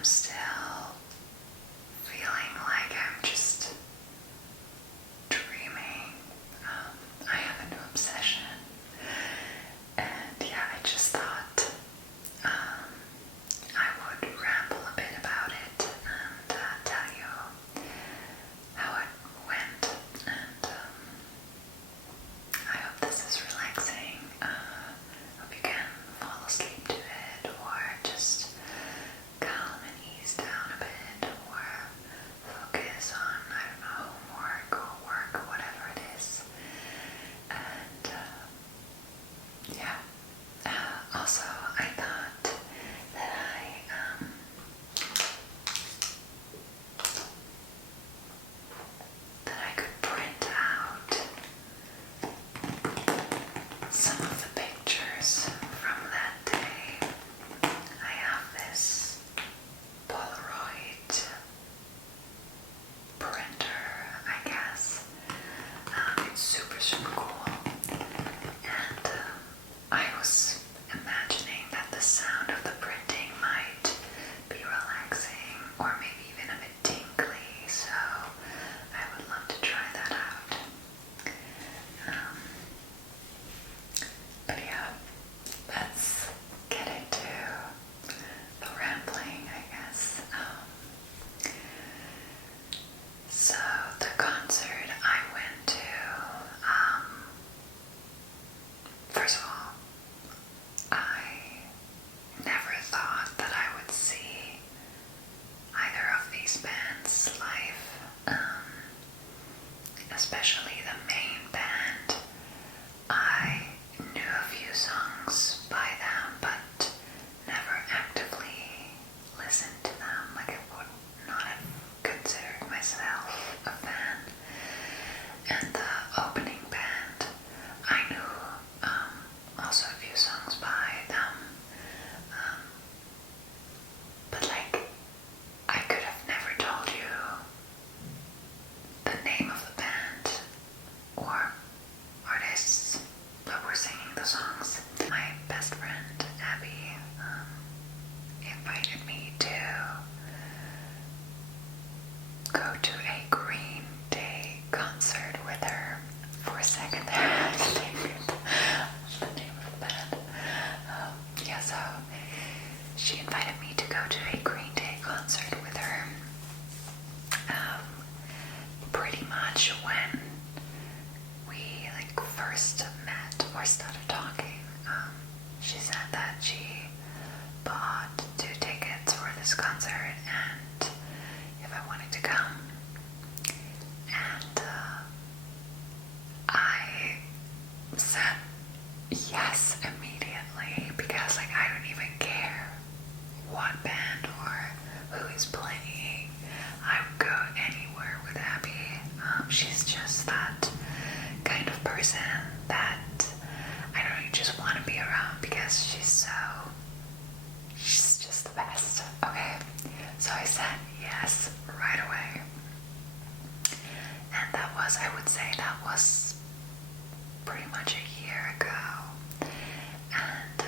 I'm still feeling like I'm just dreaming. I have a new obsession, and yeah, I just thought I would ramble a bit about it and tell you how it went, and I hope this is relaxing. Hope you can fall asleep to it, or just calm and ease down a bit, or focus on, I don't know, homework or work or whatever it is. And yeah, also I thought that I could print out some of the pictures from that day. I have this polaroid printer, I guess. It's super cool, and I was imagining that the sound of the printing might be relaxing, or maybe even a bit tingly, so I would love to try that out. But yeah, let's get into the rambling, I guess. So the concert I went to, first of all, I never thought that I would see either of these bands live, especially the main band. I knew a few songs by them, but never actively listened to them. Like, I would not have considered myself a fan. And the opening band, I knew also a few songs by them, but like, I could have never told you the name of the band or artists that were singing the songs. My best friend Abby invited me to go to a Green Day concert with her. For a second there, I think that's the name of the band. Yeah, so she invited me to go to a Green Day concert with her. Pretty much when we first met or started talking, she said that she bought 2 tickets for this concert and if I wanted to come. And I said yes immediately, because I don't even care what band or who is playing. I would go anywhere with Abby. She's just that kind of person that I don't know, you just want to be around, because she's just the best. Okay, so I said yes right away, and that was, I would say that was pretty much a year ago, and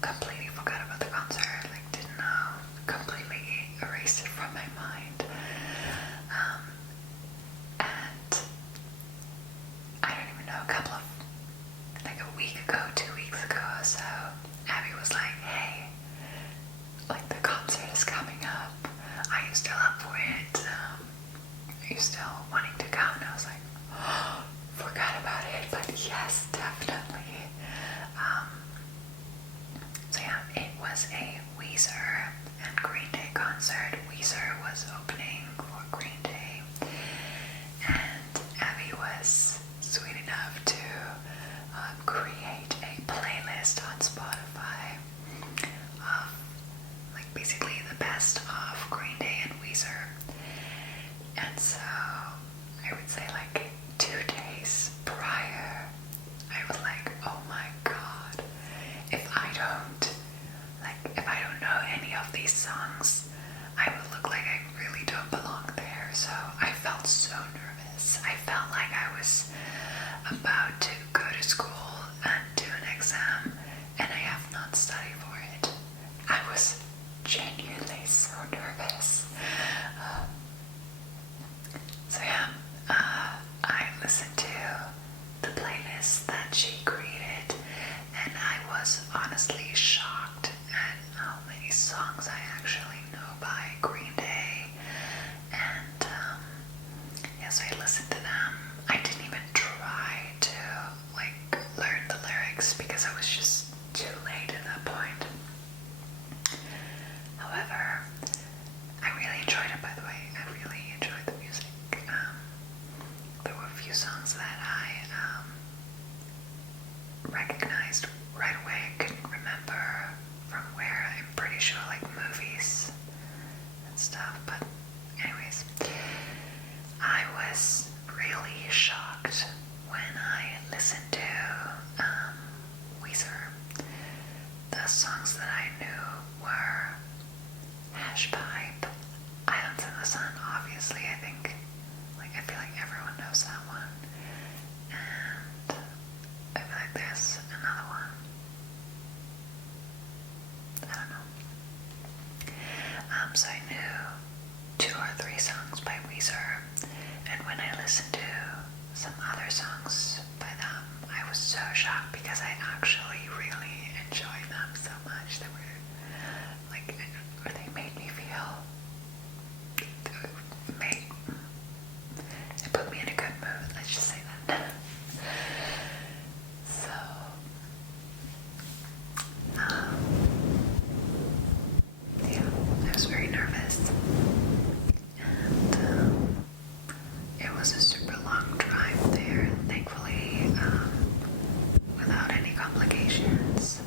completely forgot about the concert, didn't know, completely erased it from my mind. And I don't even know, a week ago, 2 weeks ago or so, Abby was like, hey, the concert is coming up. Are you still up for it? Are you still wanting to come? And I was like, oh, forgot about it, but yes, definitely. So yeah, it was a Weezer and Green Day concert. Weezer was opening for Green Day, and Abby was sweet enough to create a playlist on Spotify of basically the best of Green Day and Weezer. And so I would say 2 days prior, I was like, oh my god, if I don't know any of these songs, I would look like I really don't belong there. So I felt so nervous. I felt like I was about to go to school and do an exam, and I have not studied for it. I was genuinely so nervous. movies and stuff. But anyways, I was really shocked when I listened to Weezer. The songs that I knew were Hash Pipe, Islands in the Sun, obviously. I feel like everyone knows that one. And I feel like there's another one. I don't know. So I knew 2 or 3 songs by Weezer, and when I listened to some other songs by them, I was so shocked because I actually really enjoyed them so much. They were like, or they made me feel, it put me in a good mood, let's just say that. So, yeah, I was very nervous, and it was a super long drive there, and thankfully, without any complications.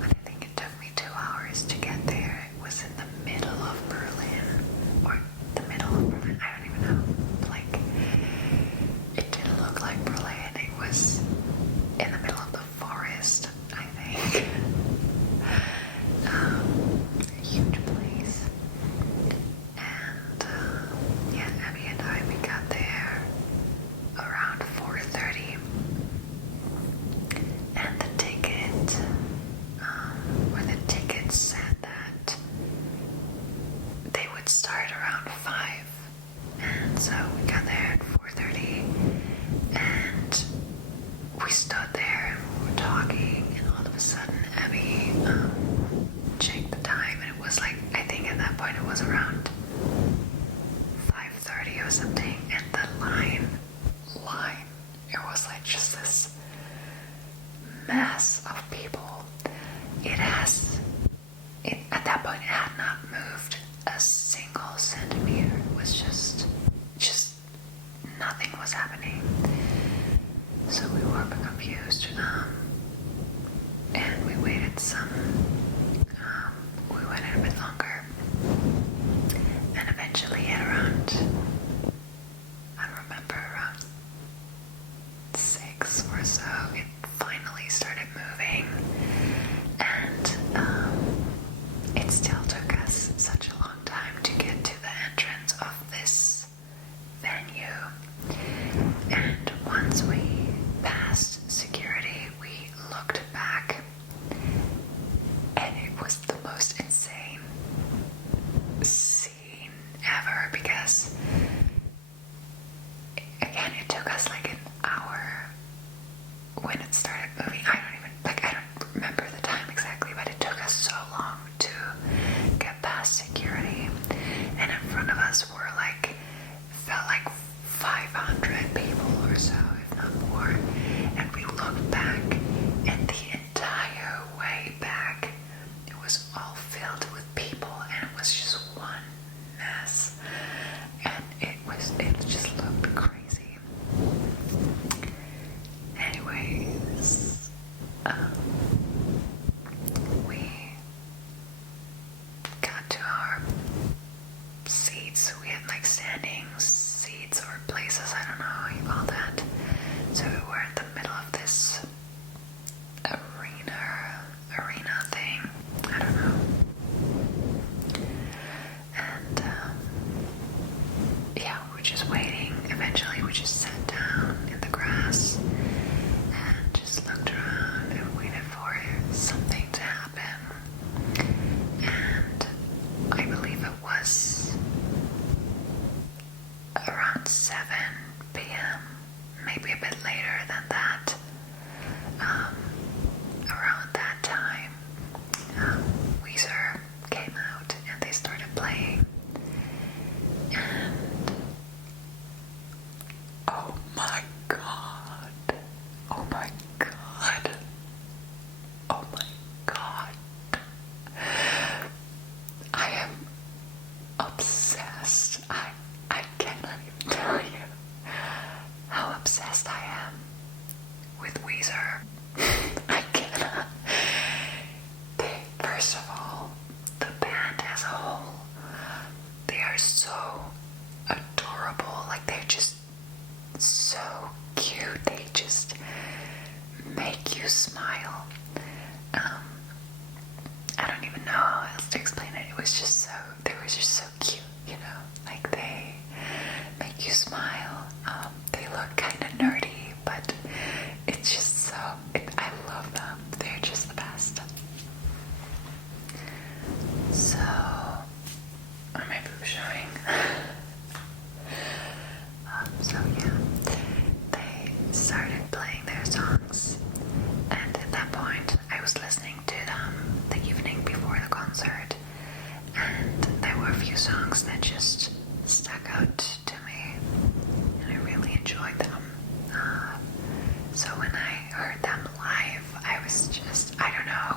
But I think it took me 2 hours to get there. It was in the middle of Berlin, or the middle of Berlin, I don't even know. Like, it didn't look like Berlin. It was in the middle of the forest, I think. A huge place. And yeah, Abby and I, we got there around 4:30, and the ticket, or the ticket said that they would start around 5, and so we got there at 4:30, and we stood there and we were talking, and all of a sudden Abby checked the time, and it was like, I think at that point it was around 5:30 or something, and the line, it was like just this mass of people. At that point it had not moved a single centimeter. It was just nothing was happening. So we were a bit confused, and we waited we waited a bit longer, and eventually at around, I don't remember, around 6 or so, it finally started moving, and it still took us such a long time to get to the entrance of this venue. And once we passed security, we looked back, and it was the most insane scene ever, because again, it took us like an hour when it started moving. I don't remember the time exactly, but it took us so long to get past security, and in front of us were felt like 500 people or so, if not more, and we looked back, and the entire way back, it was all filled with people, and it was just one mess, and it just looked crazy. Anyways, we got to our seats. We had like standing seats or places, I don't know how you call that. So we were in the middle of this arena thing. I don't know. are so adorable. Like, they're just so cute. They just make you smile. I don't even know how else to explain it. They were just so cute, you know? Like, they make you smile. They look kind of nerdy, but it's just I love them. They're just the best. So, are my boobs showing? So yeah, they started playing their songs, and at that point I was listening to them the evening before the concert, and there were a few songs that just stuck out to me, and I really enjoyed them. So when I heard them live, I was just, I don't know,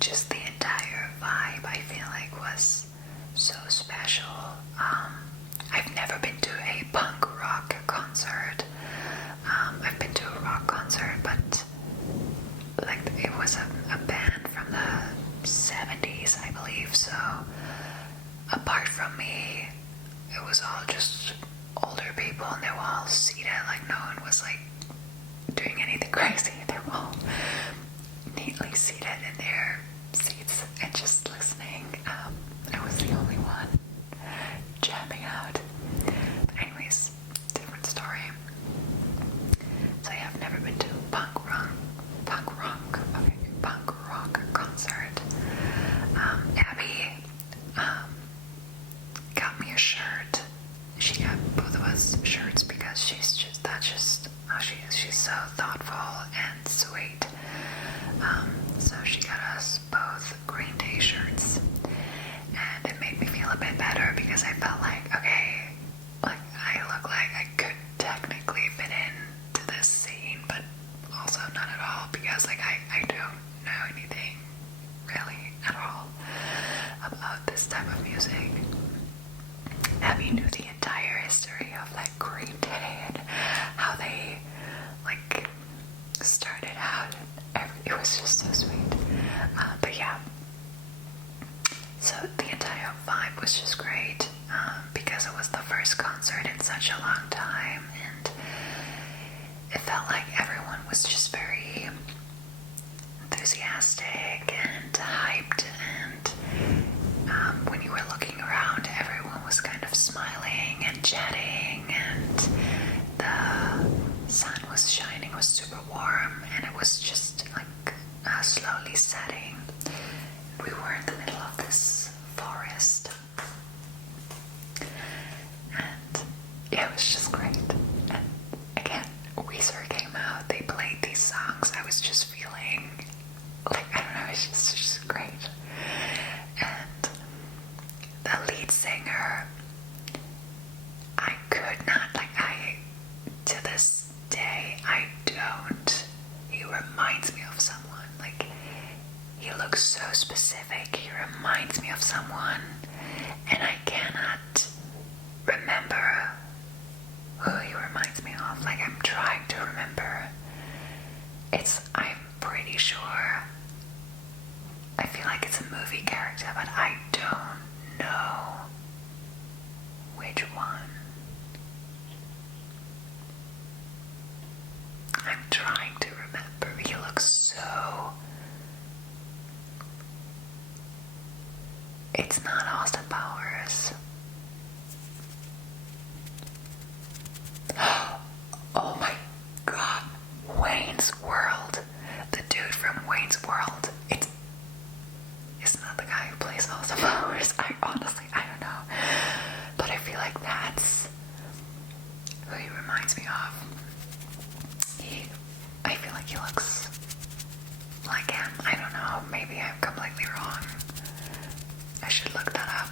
just the entire vibe I feel like was so special. I've never been to a punk rock concert. I've been to a rock concert, but like it was a band from the 70s, I believe. So apart from me, it was all just older people, and they were all seated. Like, no one was like doing anything crazy. They were all neatly seated in their seats and just listening. I was the only one jamming out. But anyways, different story. So yeah, I've never been to a punk rock concert. Abby got me a shirt. She got both of us shirts because she's how she is. She's so thoughtful and sweet. So she got us both Green Day shirts, and it made me feel a bit better because I felt like, okay, like I look like I could technically fit into this scene, but also not at all, because like I don't know anything really at all about this type of music. Abby knew the entire history of like Green Day and how they like started out. It was just so sweet. But yeah, so the entire vibe was just great, because it was the first concert in such a long time, and it felt like everyone was just very enthusiastic and hyped, and when you were looking around, everyone was kind of smiling and chatting, and the sun was shining, it was super warm, and it was just like slowly setting. We were in the middle of this forest, and yeah, it was just great. And again, Weezer came out, they played these songs, I was just feeling like, I don't know, it's just great. And the lead singer, I could not, to this day, I don't. He reminds me of someone. Like, he looks so specific. He reminds me of someone, and I cannot remember who he reminds me of. Like, I'm trying to remember. I'm pretty sure. I feel like it's a movie character, but I don't know which one. I'm trying to remember. He looks so... It's not Austin Powers. Oh my god. Wayne's World. The dude from Wayne's World. It's not the guy who plays Austin Powers. I don't know. But I feel like that's who he reminds me of. I feel like he looks like him. I don't know. Maybe I'm completely wrong. I should look that up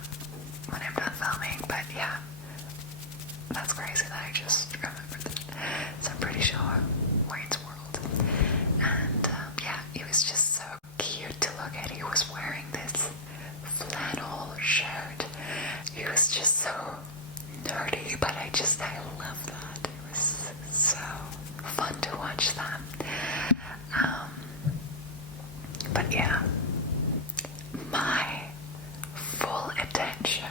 when I'm done filming. But yeah, that's crazy that I just remembered that. So I'm pretty sure Wayne's World. And yeah, he was just so cute to look at. He was wearing this flannel shirt. He was just so nerdy, but I love that. It was so fun to watch them. But yeah, my full attention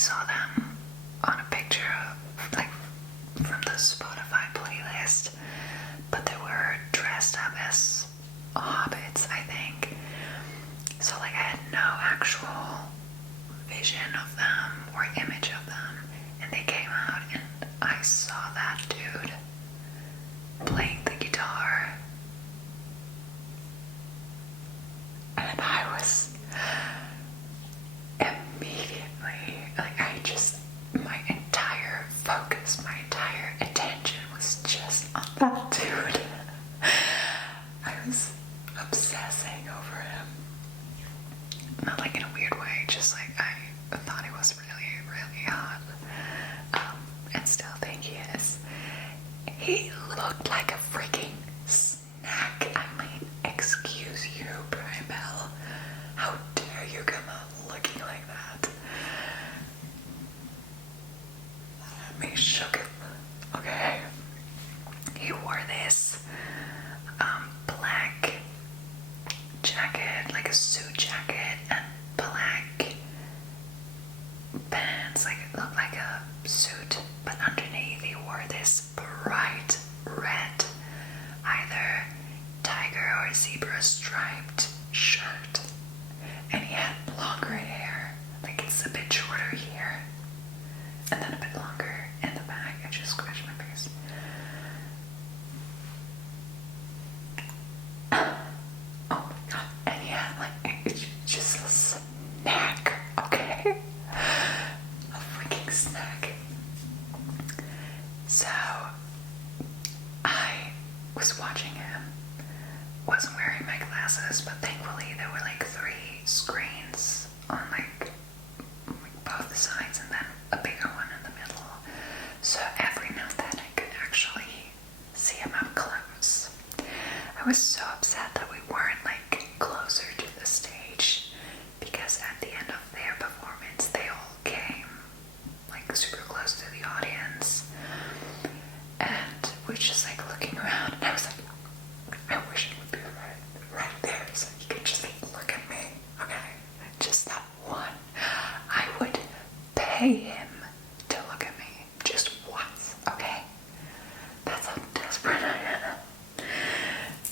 saw them on a picture of, like, from the Spotify playlist, but they were dressed up as hobbits, I think. So, like, I had no actual vision of them or image of them, and they came out, and I saw that dude playing the guitar, and I was immediately, like, my entire focus, my entire attention was just on that dude. I was obsessing over him. Not like in a weird way, just like I thought he was really, really hot. And still think he is. He looked like a freaking snack. I mean, excuse you, Brian Bell. How dare you come out looking like that? That had me shook. Okay. He wore this black jacket, like a suit jacket, and black pants, like it looked like a suit, but underneath he wore this bright red, either tiger or zebra striped shirt, and he had longer hair, like it's a bit shorter here, and then a bit longer in the back. I just scratched my face. Oh my god, and he had like, it's just a snack, okay? A freaking snack. So, I was watching him, wasn't wearing my glasses, but thankfully there were like 3 screens on like both sides and then a bigger one in the middle. So every now and then I could actually see him up close. I was so upset that we weren't like closer to the stage, because at the end of their performance they all came like super close to the audience, and we were just like looking around, and I was like, I wish it would be right there so you could just look at me, okay? Just that one. I would pay him to look at me just once, okay? That's how desperate I am.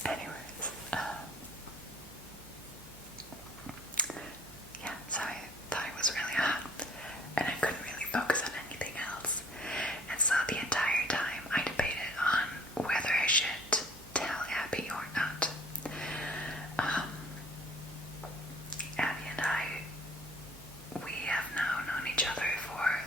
Anyways, yeah, so I thought it was really hot, and I couldn't really focus on anything else. And so the entire time I debated on whether I should tell Abby or not. Abby and I, we have now known each other for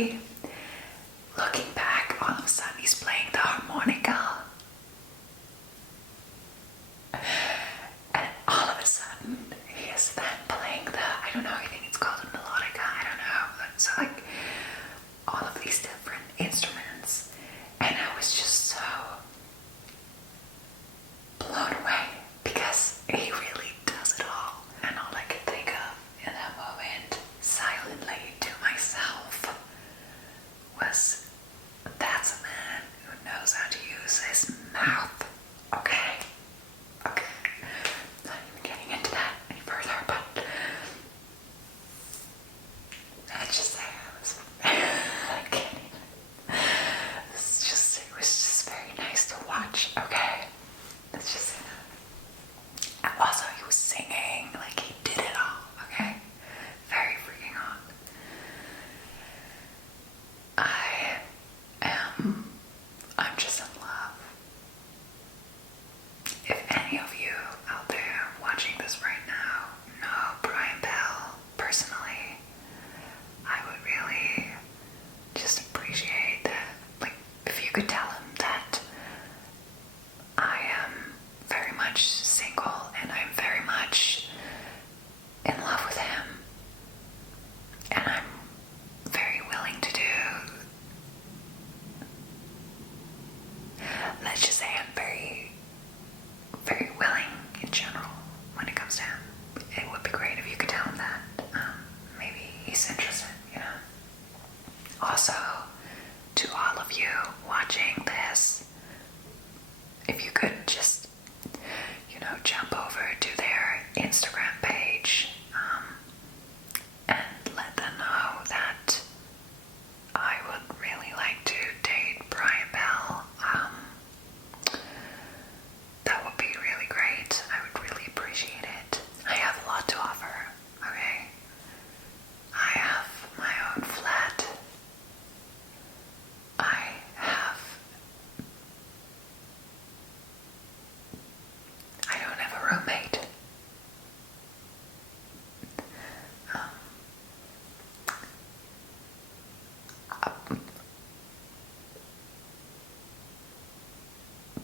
Heavy, looking back, all of a sudden he's playing the harmonica. And all of a sudden he is then playing the, I don't know, I think it's called a melodica, I don't know. So like all of these different instruments. And I was just so blown away because he really does it all. And all I could think of in that moment, silently to myself, was that's a man who knows how to use his mouth. Okay? Okay. Not even getting into that any further, but I just say I can't even. It was just very nice to watch, okay? Let's just say that. And also he was singing, like he did it all, okay? Very freaking on. I'm just in love. If any of you out there watching this right now know Brian Bell personally, I would really just appreciate that. Like, if you could tell him that I am very much single and I'm very much in love with him, and I'm very willing to do, let's just say I'm very, very willing in general when it comes to him. It would be great if you could tell him that. Maybe he's interested, you know. Also, to all of you watching this, if you could just, you know, jump over to their Instagram page and let them know that I would really like to date Brian Bell. That would be really great. I would really appreciate it. I have a lot to offer, okay? I have my own flat. I don't have a roommate.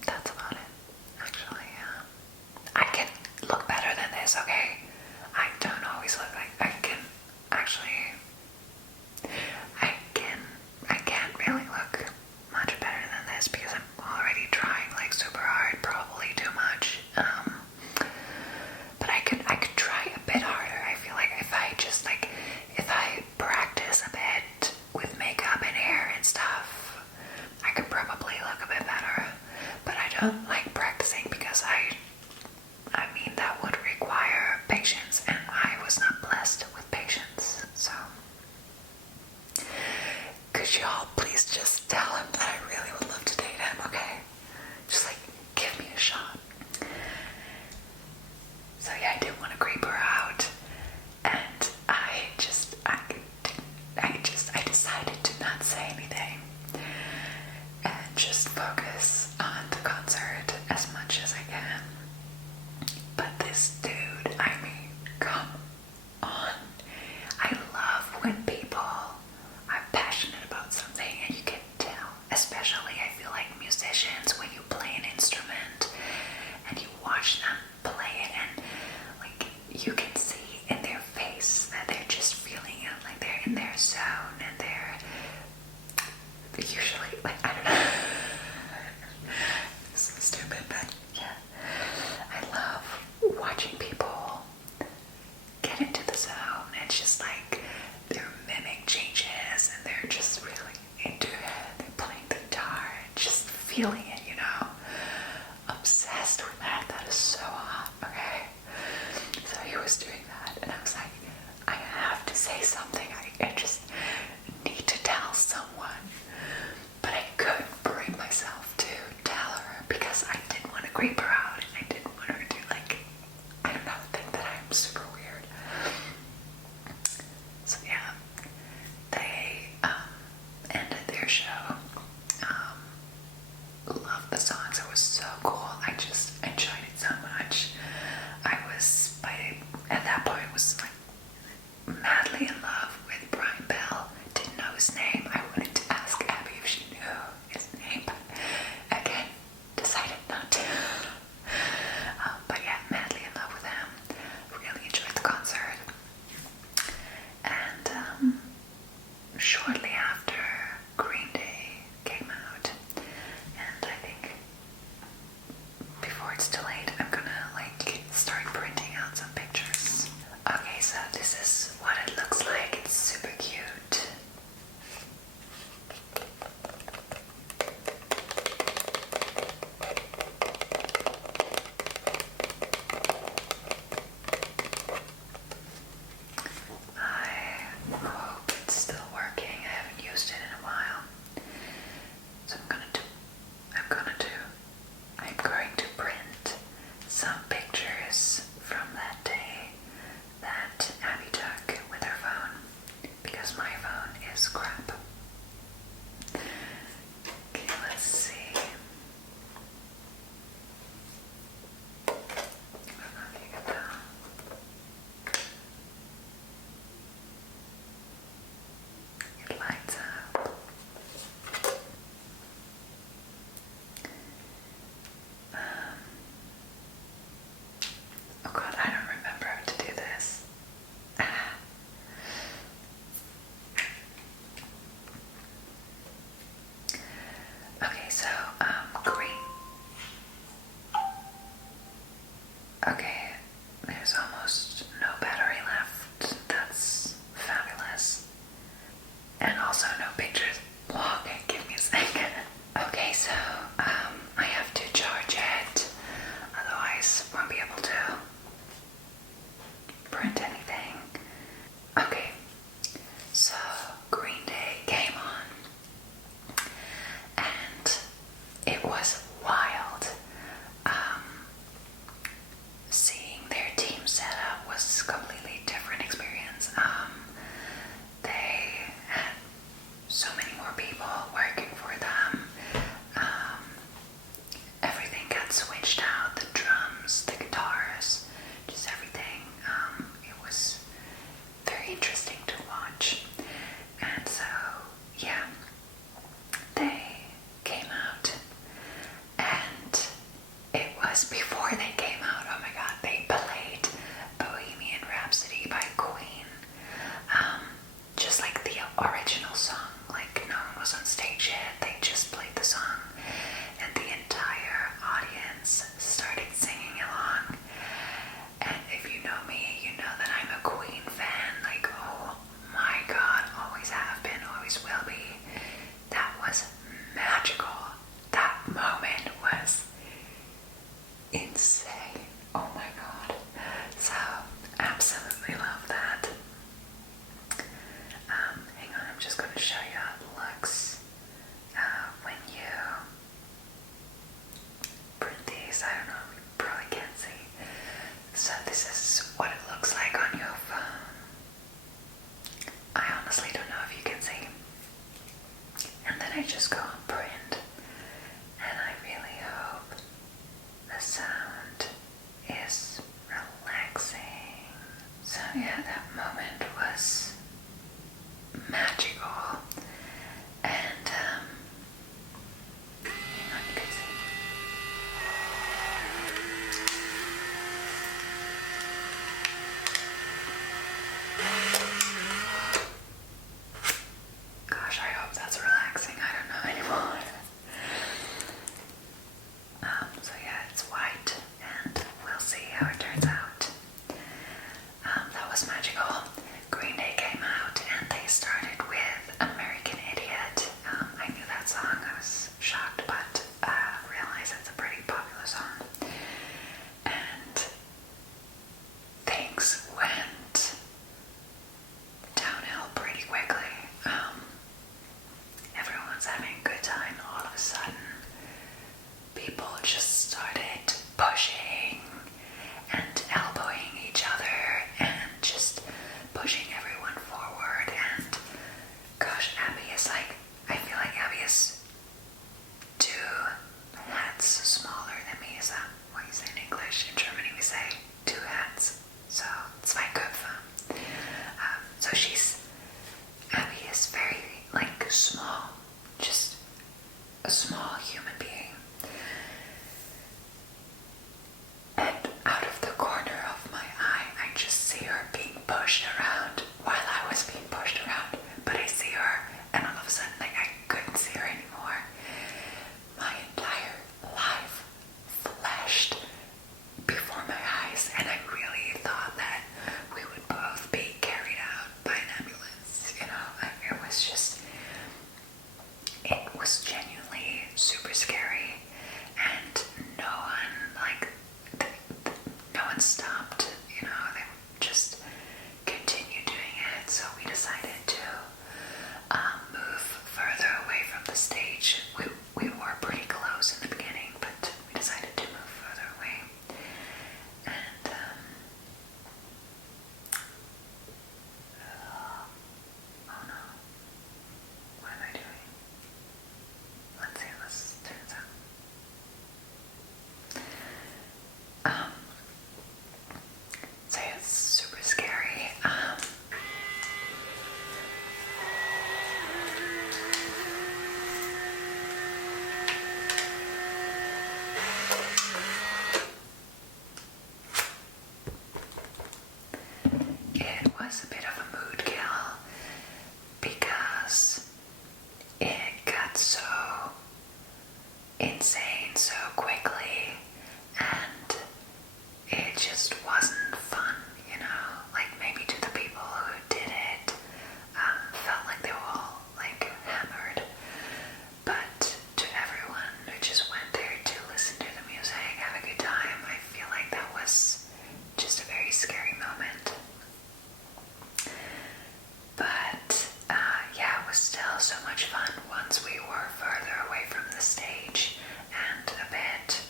That's about it, actually. I can look better than this, okay? I don't always look like I can actually. I can't really look much better than this because I'm already trying like super hard, probably too much. But I could try a bit harder. I feel like if I practice a bit with makeup and hair and stuff, I could probably look a bit better. But I don't like practicing because I mean that would require patience, and I was not blessed with patience. So could you all please just tell him that I really would love to date him, okay? Just like give me a shot. So yeah, I did want to creep her out, and I decided to not say anything and just focus on the concert as much as I can. But this dude, I mean, come on. I love when people are passionate about something and you can tell. Especially, I feel like musicians, when you play an instrument and you watch them play it, and like you can see in their face that they're just feeling it, like they're in their zone, and they're usually like, I don't know. This is stupid, but yeah, I love watching people yeah, that moment was magical. And hang on, you can see. Gosh, I hope that's relaxing. I don't know anymore. So yeah, it's white, and we'll see how it turns out. That was magical. Green Day came out, and they started with American Idiot. I knew that song. I was shocked, but realized it's a pretty popular song. And things went downhill pretty quickly. Everyone's having a good time. All of a sudden, people just started pushing and elbowing each other and just pushing everyone forward. And gosh, Abby is like, I feel like Abby is 2 hats smaller than me. Is that what you say in English? In Germany we say 2 hats. So, 2 Köpfe. So Abby is very, like, small. Just a small human being. And out of the corner of my eye, I just see her being pushed around while I was being pushed around. But I see her, and all of a sudden, like, I couldn't see her anymore. My entire life flashed before my eyes, and I really thought that we would both be carried out by an ambulance. You know, it was genuinely super scary, and no one stopped. You know, they just continued doing it. So we decided to move further away from the stage. We were pretty close in the beginning, but we decided to move further away. And oh no, what am I doing? Let's see how this turns out. So yeah, it's super scary. It was a bit of a mood kill because it got so insane so quickly, and it just wasn't fun, you know? Like, maybe to the people who did it, felt like they were all, like, hammered. But to everyone who just went there to listen to the music, have a good time, I feel like that was just a very scary moment. But, yeah, it was still so much fun once we were further away from the stage and a bit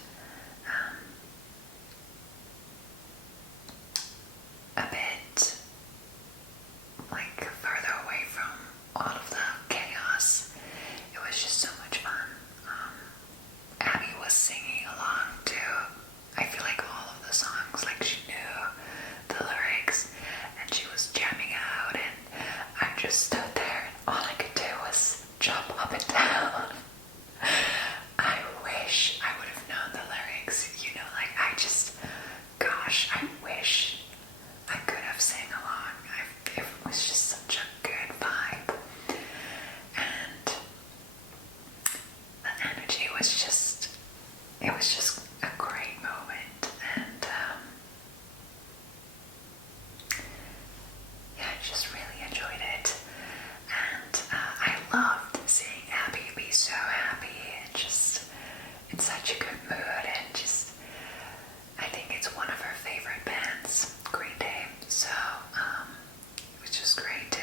like further away from all of the chaos. It was just so much fun. Abby was singing along to, I feel like, all of the songs. Like, she knew the lyrics and she was jamming out, and I just stood there and all I could do was jump up and down. I wish I would have known the lyrics, you know, like, gosh, I wish I could have sang along. It was just such a good vibe, and the energy was just, it was just a great moment. And yeah, I just really enjoyed it, and I loved seeing Abby be so happy and just in such a good mood, and just, I think it's one of her favorite bands, Green Day, so it was just great to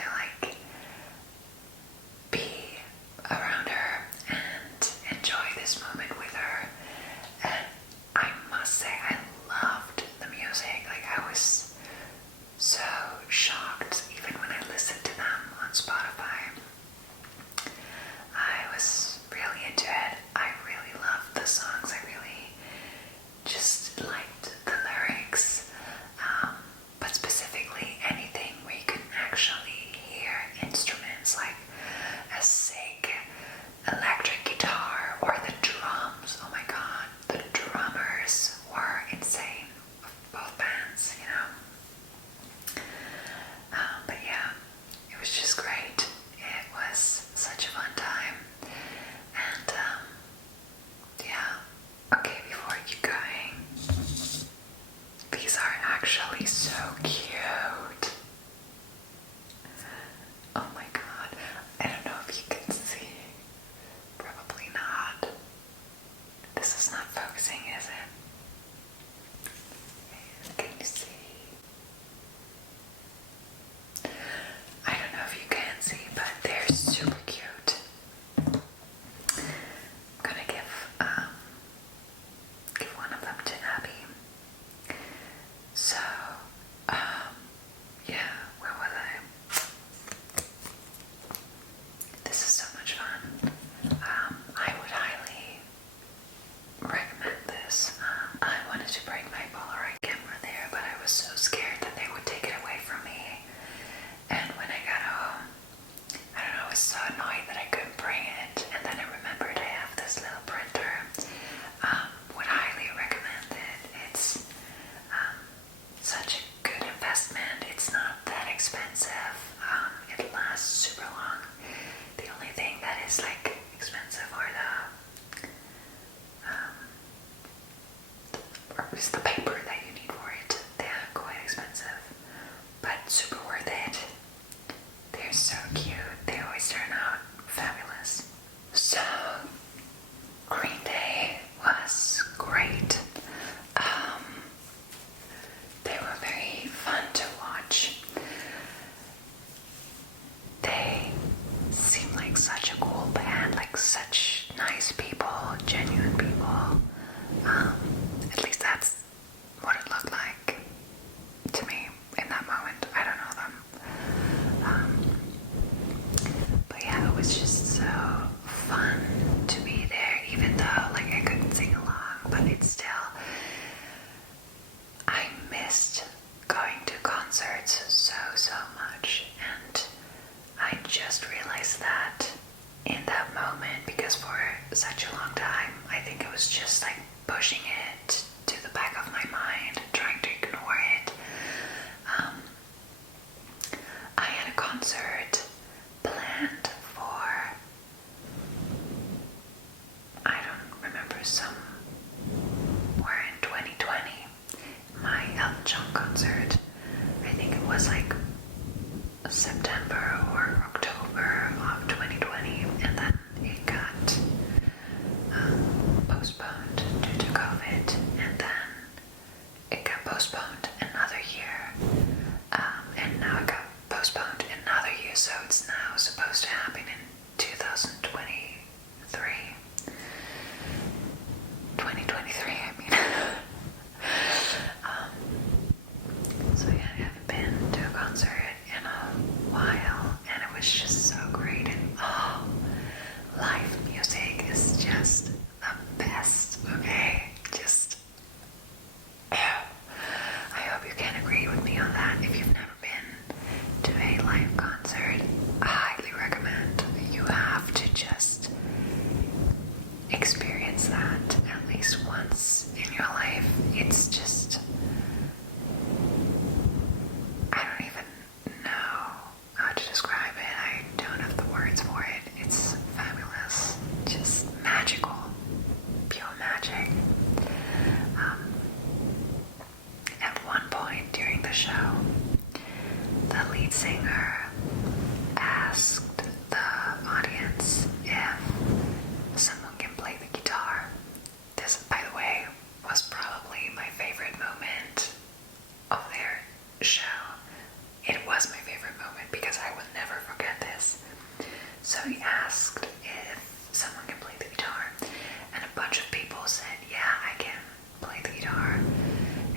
was just like pushing it to the back of my mind, trying to ignore it. I had a concert planned for, I don't remember, somewhere in 2020, my Elton John concert. I think it was like September or October of 2020, and then it got postponed due to COVID, and then it got postponed another year, and now it got postponed another year, so it's now supposed to happen in 2023, I mean. So yeah, I haven't been to a concert in a while, and it was just so great. And live music is just the best, okay? Just, yeah. I hope you can agree with me on that. If you've never been to a live concert, I highly recommend. You have to just experience that at least once in your life. It's just, I don't even know how to describe it. I don't have the words for it. It's fabulous, just magical, pure magic. At one point during the show, the lead singer asked the audience if someone can play the guitar. This, by the way, was probably my favorite moment of their show. It was my favorite moment because I will never forget this. So he asked if someone can play the guitar, and a bunch of people said, yeah, I can play the guitar.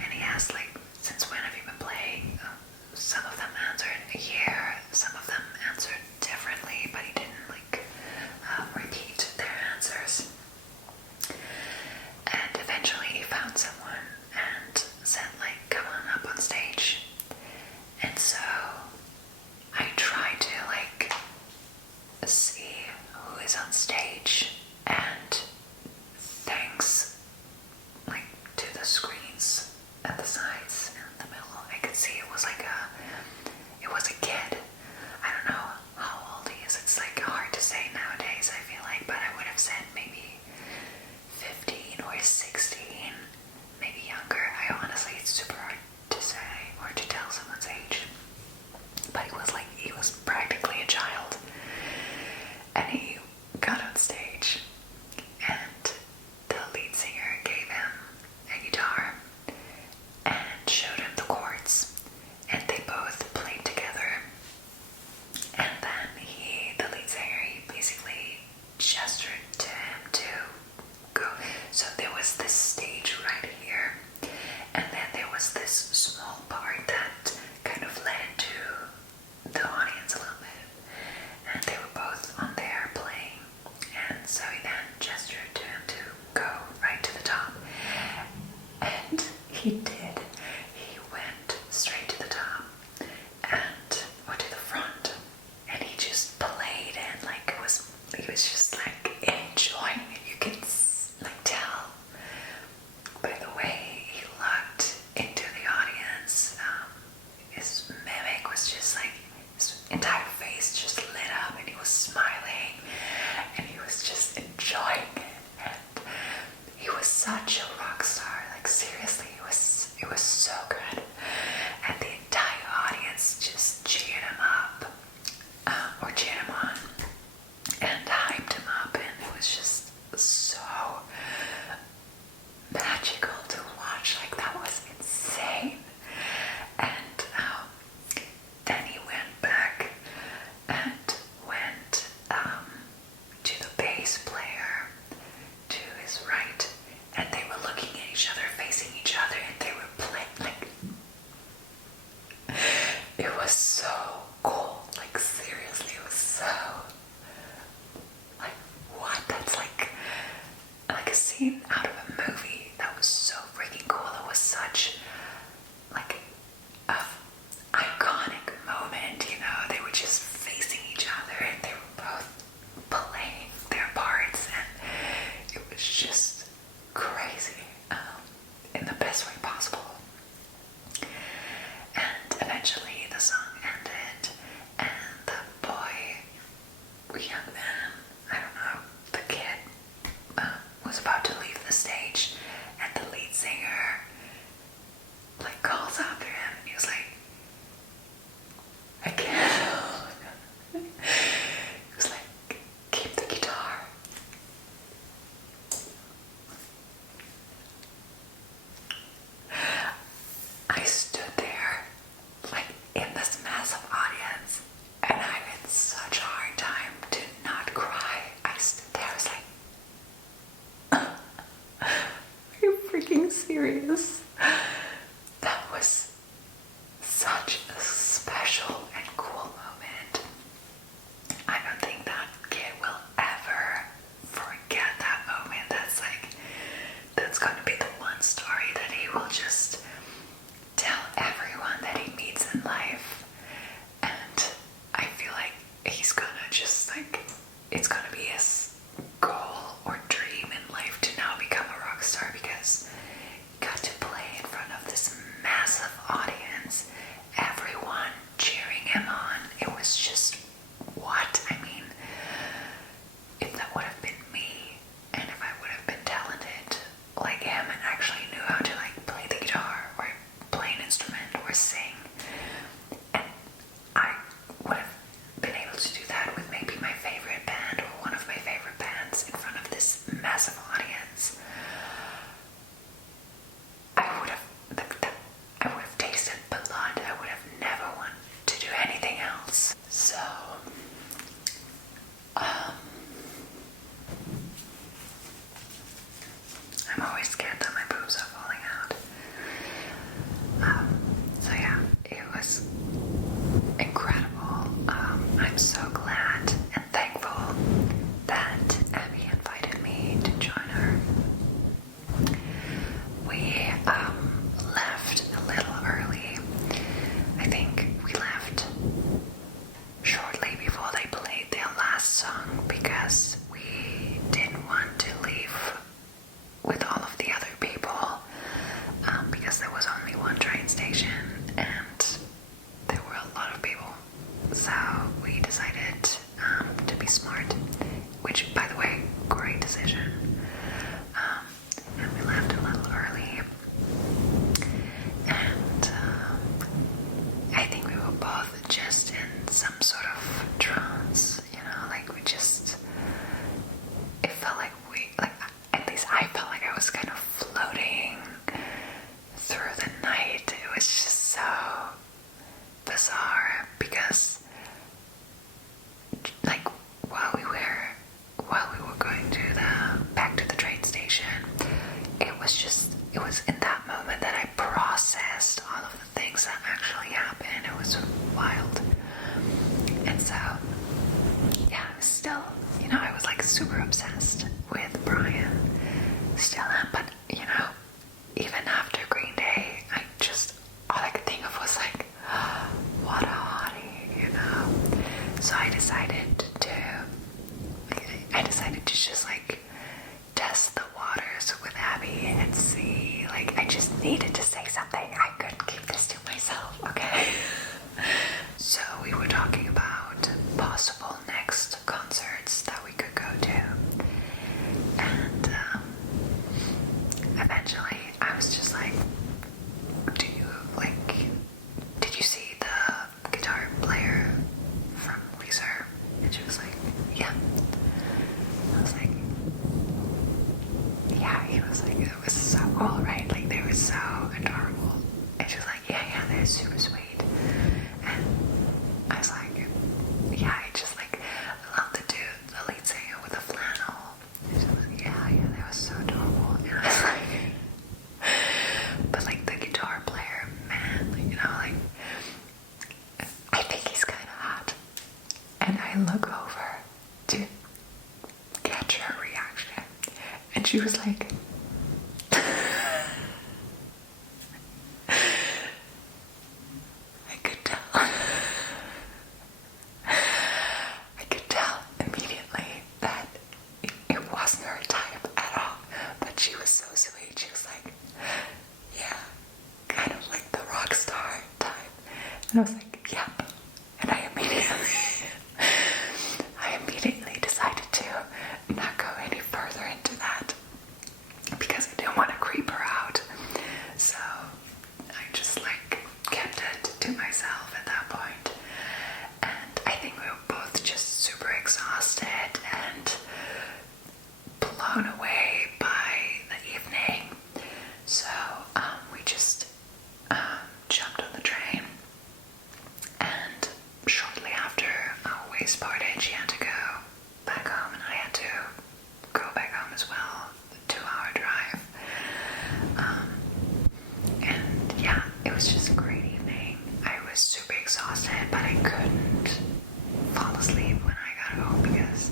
And he asked, like, since when have you been playing? Some of them answered a year, some of them answered differently, but he didn't repeat their answers. And eventually he found someone and said, like, come on up on stage. And so I tried to see who is on stage, and thanks to the screens at the sides and the middle, I could see it was a kid. I don't know how old he is. It's hard to say nowadays, I feel like, but I would have said maybe 15 or 16, maybe younger. Honestly, it's super hard to say or to tell someone's age. But he was practically a child. And he got on stage, and the lead singer gave him a guitar and showed him the chords, and they both played together. And then the lead singer, he basically gestured to him to go. So there was this stage right here, and then there was this small part that kind of led into the audience a little bit, and they were both on there playing. And so he then gestured to him to go right to the top, and he did. He went straight to the top or to the front, and he just played, and he was just enjoying it. You could tell by the way he looked into the audience. His mimic was just his entire face just lit up, and he was smiling, and he was just enjoying it, and he was such a rock star. Seriously, it was so good, and the entire audience just cheered him up, or cheered him on, and hyped him up, and it was just so magical to watch. That was insane. And then he went back and went to the bass player to his right, and they were looking at each other, facing each other, and they were playing. It was so cool. Seriously, it was so what? That's like a scene out of a movie. That was so freaking cool. It was such a iconic moment, they were just facing each other, and they were both playing their parts, and it was just eventually the song ended, and the boy, young man, I don't know, the kid, was about to leave the stage, and the lead singer like calls after him, and he was like, I can't. He was like, keep the guitar. I stood there like in this massive audience, and I had such a hard time to not cry. I stood there, I was like, are you freaking serious? That was such a special and cool moment. I don't think that kid will ever forget that moment. That's going to be the one story that he will just tell everyone that he meets in life. And I feel like he's gonna just like, it's gonna be his goal or dream in life to now become a rock star, because he got to play in front of this massive audience, everyone cheering him on. It was just, what? I mean, if that would have been me, and if I would have been talented like him and actually knew how to like play the guitar or play an instrument or sing, and I would have been able to do that with maybe my favorite band or one of my favorite bands in front of this massive audience, I would have tasted blood. I would have never wanted to do anything else. So I'm always scared that my boobs are falling out. So yeah, it was incredible. I'm so glad and thankful that Abby invited me to join her. We left a little early. I think we left shortly before they played their last song, because we didn't want to leave with all of the other people, because there was only one train station and there were a lot of people. So we decided to be smart, which, by the way, great decision. And we left a little early, and I think we were both just in some sort of trance, you know, like it felt like at least I felt like I was kind of floating through the night. It was just so bizarre, because like while we were going back to the train station, it was in that moment that I processed all of the things that actually happened. It was wild. And so yeah, I was still, you know, I was like super obsessed with Brian, still am, but you know, even after Green Day, all I could think of was like, what a hottie, you know. So I decided to just like test the waters with Abby and see, like, I just needed to say something. I couldn't keep this to myself, okay? So we were talking about possible next concerts that we could go to, and eventually I was just like, did you see the guitar player from Weezer? And she was like, yeah. I was like, yeah. He was like, it was so cool, right? Like, they were so adorable. And she was like, yeah, they're super sweet. And I was like, yeah, I just like love the lead singer with the flannel. And she was like, yeah, they were so adorable. And I was like, but like the guitar player, man, you know, like, I think he's kind of hot. And I look over to catch her reaction, and she was like, I could tell immediately that it wasn't her type at all, but she was so sweet. She was like, yeah, kind of like the rock star type. And I was like, yep. And I immediately decided to not go any further into that because I didn't want to creep her out. So I just like kept it to myself at that point. And I think we were both just super exhausted and blown away by the evening. So we just jumped on the train, and shortly after our waist parted, she had to go back home and I had to go back home as well, the 2-hour drive. And yeah, it was just a great evening. I was super exhausted, but I couldn't fall asleep when I got home because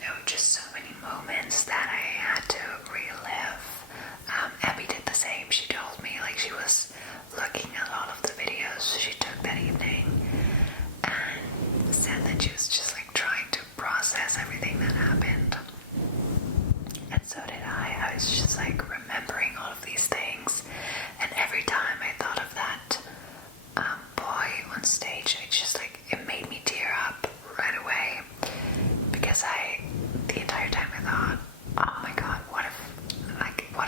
there were just so many moments that I had to relive. Abby did the same. She told me, like, she was looking at all of the videos she took that evening and said that she was just like trying to process everything that happened. And so did I. I was just like remembering all of these things, and every time I thought of that boy on stage, it made me tear up right away, because the entire time I thought, oh my god, what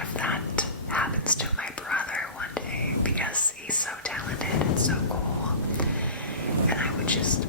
if that happens to my brother one day, because he's so talented and so cool, and I would just